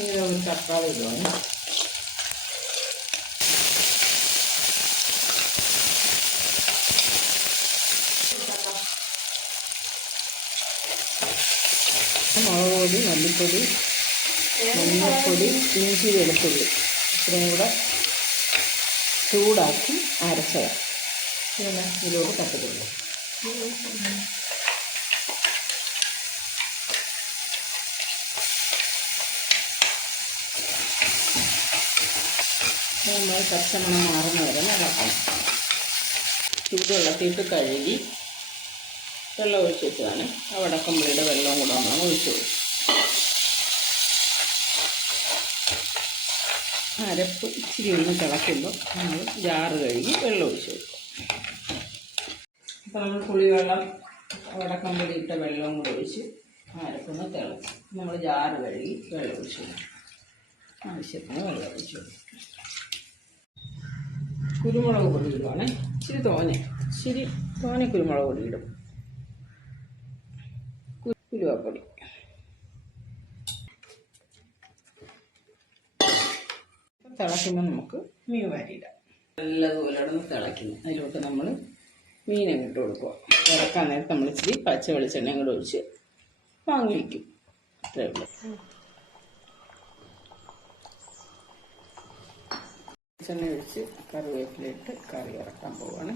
ഇങ്ങനെ ഒരു തക്കാളി ഇടുവാണ്. മുളക് പൊടി, മല്ലിപ്പൊടി, മഞ്ഞൾപ്പൊടി, ഇഞ്ചി, വെളുത്തുള്ളി ഇത്രയും കൂടെ ചൂടാക്കി അരച്ചതാണ്. ഇങ്ങനെ ഇതിലോട്ട് തട്ടിട്ടുണ്ട്. നന്നായി പച്ചമണം മാറുന്ന വരെ ഇളക്കണം. ചൂടുവെള്ളത്തിട്ട് കഴുകി വെള്ളം ഒഴിച്ച് വെച്ചതാണ്. ആ വടക്കമ്പുളിയുടെ വെള്ളവും കൂടെ നമ്മൾ ഒഴിച്ചു കൊടുക്കും. അരപ്പ് ഇച്ചിരി ഒന്ന് തിളയ്ക്കുമ്പോൾ നമ്മൾ ജാറ് കഴുകി വെള്ളം ഒഴിച്ച് കൊടുക്കും. അപ്പോൾ നമ്മൾ പുളിവെള്ളം വടക്കമ്പുളി ഇട്ട വെള്ളവും കൂടെ ഒഴിച്ച് അരപ്പൊന്ന് തിളക്കും. നമ്മൾ ജാറ് കഴുകി വെള്ളം ഒഴിച്ച് കൊടുക്കും. ആവശ്യത്തിന് വെള്ളം ഒഴിച്ച് കൊടുക്കും. കുരുമുളക് പൊടി ഇടുവാണ്. ഇച്ചിരി തോനെ കുരുമുളക് പൊടി ഇടും. ഉലുവപ്പൊടി, തിളയ്ക്കുമ്പോൾ നമുക്ക് മീൻ വാരിയിടാം. നല്ലതുപോലെ ഇടന്ന് തിളയ്ക്കുന്നു. അതിലോട്ട് നമ്മൾ മീനെ ഇട്ട് കൊടുക്കുക. ഇറക്കാൻ നേരത്ത് നമ്മൾ ഇച്ചിരി പച്ച വെളിച്ചെണ്ണയും കൂടെ ഒഴിച്ച് വാങ്ങി വയ്ക്കും. അത്രേ ഉള്ളൂ. വെളിച്ചെണ്ണ ഒഴിച്ച് കറിവേപ്പിലിട്ട് കറി ഇറക്കാൻ പോവാണ്.